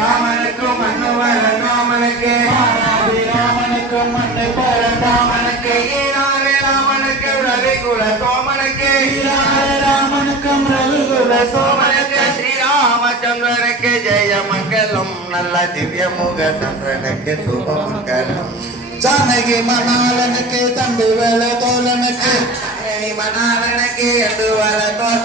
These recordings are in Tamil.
ராமனுக்கும் மண்ணு ராமனுக்கு ராமனுக்கும் மண்ணு ராமனுக்கு ஈராறு ராமனுக்கு ரவிகுல சோமனுக்கு ராமனுக்கும் ரவிகுல சோமனுக்கு ஸ்ரீராமச்சந்திரனுக்கு ஜெய மங்கலம் நல்ல திவ்ய முக சந்திரனுக்கு சுபமங்கலம் ஜானகி மணாலனுக்கு தம்பி வேல தோழனுக்கு மணாலனுக்கு எண்டு வேல தோல்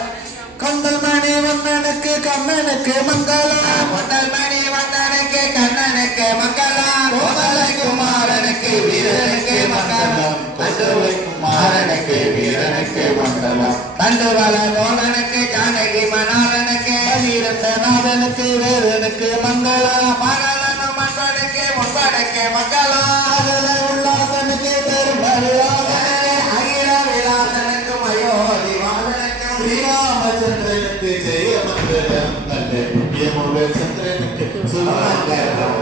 கொண்டல் மணி வண்ணனுக்கு கண்ணனுக்கு மங்களம் கொண்டல் மணி வண்ணனுக்கு கண்ணனுக்கு மங்களம் கோதலை குமாரனுக்கு வீரனுக்கு மங்களம் கண்டலை குமாரனுக்கு வீரனுக்கு மங்களம் கண்டுவல தோழனுக்கு ஜானகி மணாலனுக்கு வீரநாதனுக்கு வேதனுக்கு மங்களம் மகளனும் மண்பனுக்கு முன்பனுக்கு மங்களம் அகல உல்லாசனுக்கு பெருமருளாசனுக்கு அகில விலாசனுக்கு அயோத்தி வாசனுக்கு ஸ்ரீராமச்சந்திரனுக்கு ஜெய மந்திரம் நல்ல சந்திரனுக்கு சுமங்கலம்